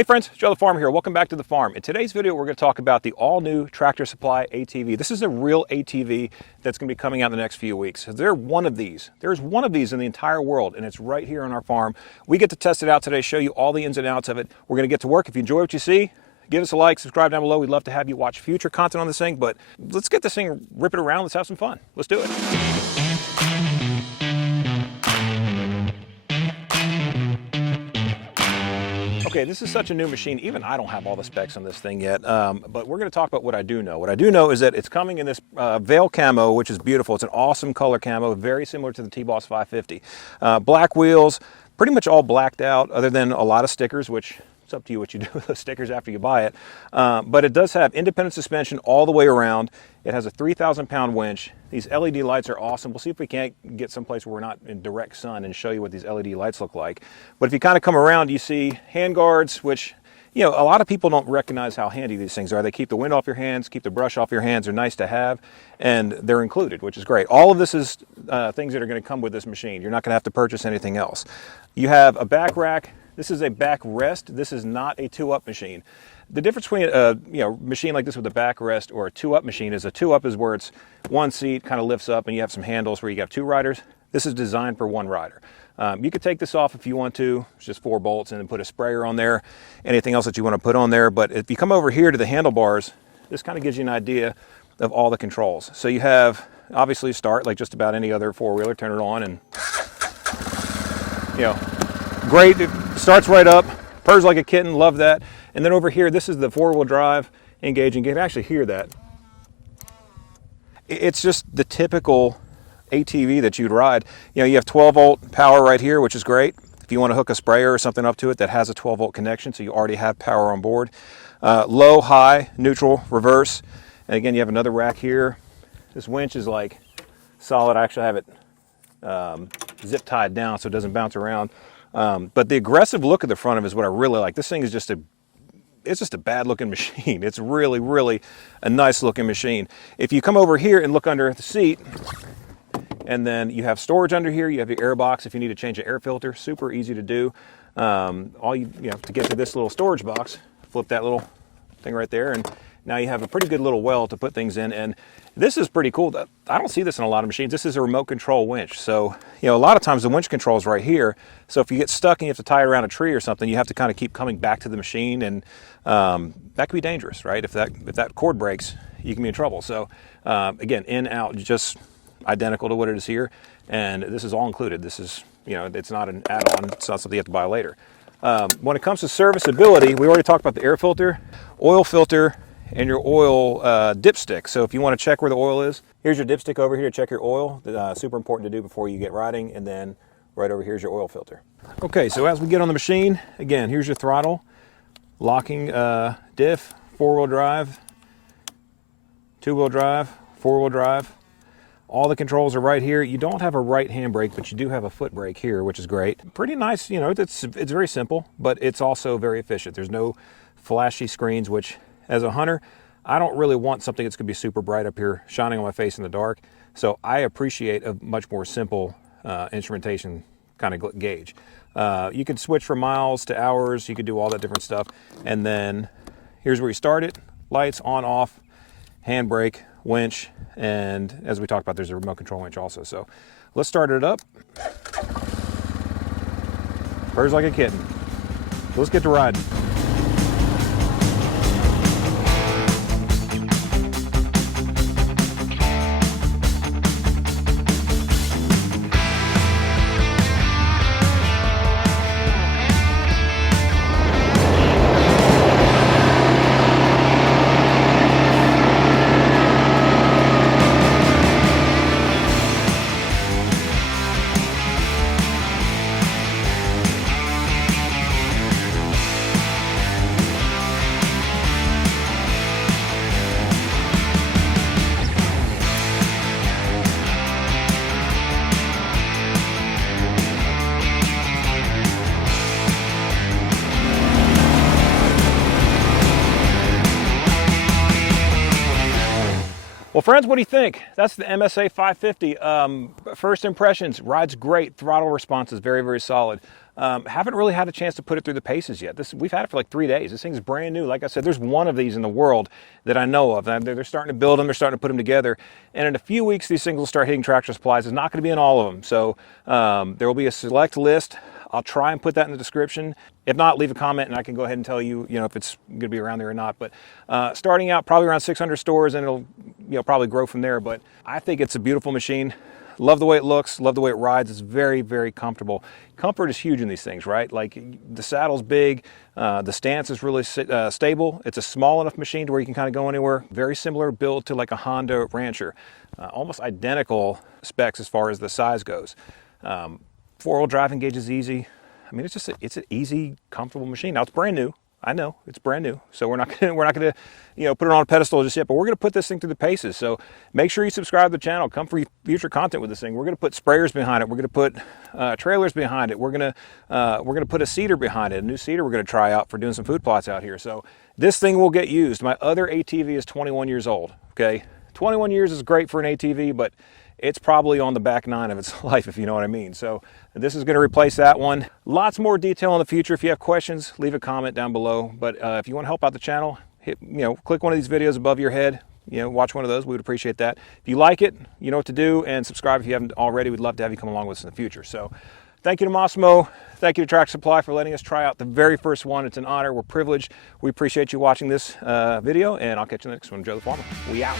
Hey friends, Joe the Farmer here. Welcome back to the farm. In today's video, we're going to talk about the all-new Tractor Supply ATV. This is a real ATV that's going to be coming out in the next few weeks. There's one of these in the entire world, and it's right here on our farm. We get to test it out today, show you all the ins and outs of it. We're going to get to work. If you enjoy what you see, give us a like, subscribe down below. We'd love to have you watch future content on this thing, but let's get this thing, rip it around. Let's have some fun. Let's do it. Okay, this is such a new machine. Even I don't have all the specs on this thing yet, but we're going to talk about what I do know. What I do know is that it's coming in this veil camo, which is beautiful. It's an awesome color camo, very similar to the tboss 550. Black wheels, pretty much all blacked out, other than a lot of stickers, which it's up to you what you do with those stickers after you buy it. But it does have independent suspension all the way around. It has a 3,000-pound winch. These LED lights are awesome. We'll see if we can't get someplace where we're not in direct sun and show you what these LED lights look like. But if you kind of come around, you see hand guards, which, you know, a lot of people don't recognize how handy these things are. They keep the wind off your hands, keep the brush off your hands. They're nice to have, and they're included, which is great. All of this is things that are going to come with this machine. You're not going to have to purchase anything else. You have a back rack. This is a back rest. This is not a two-up machine. The difference between a machine like this with a backrest or a two-up machine is a two-up is where it's one seat kind of lifts up and you have some handles where you have two riders. This is designed for one rider. You could take this off if you want to. It's just 4 bolts and then put a sprayer on there, anything else that you want to put on there. But if you come over here to the handlebars, this kind of gives you an idea of all the controls. So you have, obviously, start like just about any other four-wheeler. Turn it on and, great. It starts right up, purrs like a kitten, love that. And then over here, this is the four-wheel drive engaging. You can actually hear that. It's just the typical ATV that you'd ride. You know, you have 12-volt power right here, which is great. If you want to hook a sprayer or something up to it that has a 12-volt connection, so you already have power on board. Low, high, neutral, reverse. And again, you have another rack here. This winch is like solid. I actually have it zip tied down so it doesn't bounce around. But the aggressive look at the front of it is what I really like. This thing is just it's just a bad looking machine. It's really, really a nice looking machine. If you come over here and look under the seat, and then you have storage under here, you have your air box if you need to change an air filter, super easy to do. All you to get to this little storage box, flip that little thing right there, and now you have a pretty good little well to put things in. And this is pretty cool. I don't see this in a lot of machines. This is a remote control winch. So, a lot of times the winch control is right here. So if you get stuck and you have to tie it around a tree or something, you have to kind of keep coming back to the machine, and that could be dangerous, right? If that cord breaks, you can be in trouble. So again, in, out, just identical to what it is here. And this is all included. This is, it's not an add-on. It's not something you have to buy later. When it comes to serviceability, we already talked about the air filter, oil filter, and your oil dipstick. So if you want to check where the oil is, here's your dipstick over here to check your oil. Super important to do before you get riding. And then right over here is your oil filter. Okay, so as we get on the machine, again, here's your throttle, locking diff, 4-wheel drive, 2-wheel drive, 4-wheel drive. All the controls are right here. You don't have a right hand brake, but you do have a foot brake here, which is great. Pretty nice, it's very simple, but it's also very efficient. There's no flashy screens, which as a hunter, I don't really want something that's going to be super bright up here, shining on my face in the dark. So I appreciate a much more simple instrumentation kind of gauge. You can switch from miles to hours. You can do all that different stuff. And then here's where you start it. Lights on, off, handbrake, winch. And as we talked about, there's a remote control winch also. So let's start it up. Purrs like a kitten. So let's get to riding. Well, friends, what do you think? That's the MSA 550. First impressions, rides great. Throttle response is very, very solid. Haven't really had a chance to put it through the paces yet. We've had it for like 3 days. This thing's brand new. Like I said, there's one of these in the world that I know of. They're starting to build them. They're starting to put them together. And in a few weeks, these things will start hitting Tractor Supplies. It's not going to be in all of them. So there will be a select list. I'll try and put that in the description. If not, leave a comment and I can go ahead and tell you, if it's going to be around there or not. But starting out probably around 600 stores, and it'll probably grow from there. But I think it's a beautiful machine. Love the way it looks, love the way it rides. It's very, very comfortable. Comfort is huge in these things, right? Like the saddle's big, the stance is really stable. It's a small enough machine to where you can kind of go anywhere. Very similar build to like a Honda Rancher. Almost identical specs as far as the size goes. Four-wheel drive engage is easy. I mean, it's an easy, comfortable machine. Now it's brand new. I know it's brand new, so we're not gonna put it on a pedestal just yet. But we're gonna put this thing through the paces. So make sure you subscribe to the channel. Come for future content with this thing. We're gonna put sprayers behind it. We're gonna put trailers behind it. We're gonna put a seeder behind it. A new seeder we're gonna try out for doing some food plots out here. So this thing will get used. My other ATV is 21 years old. Okay, 21 years is great for an ATV, but it's probably on the back nine of its life, if you know what I mean. So this is going to replace that one. Lots more detail in the future. If you have questions, leave a comment down below. But if you want to help out the channel, click one of these videos above your head. Watch one of those. We would appreciate that. If you like it, you know what to do, and subscribe if you haven't already. We'd love to have you come along with us in the future. So thank you to Massimo. Thank you to Tractor Supply for letting us try out the very first one. It's an honor. We're privileged. We appreciate you watching this video, and I'll catch you in the next one. Joe the Farmer. We out.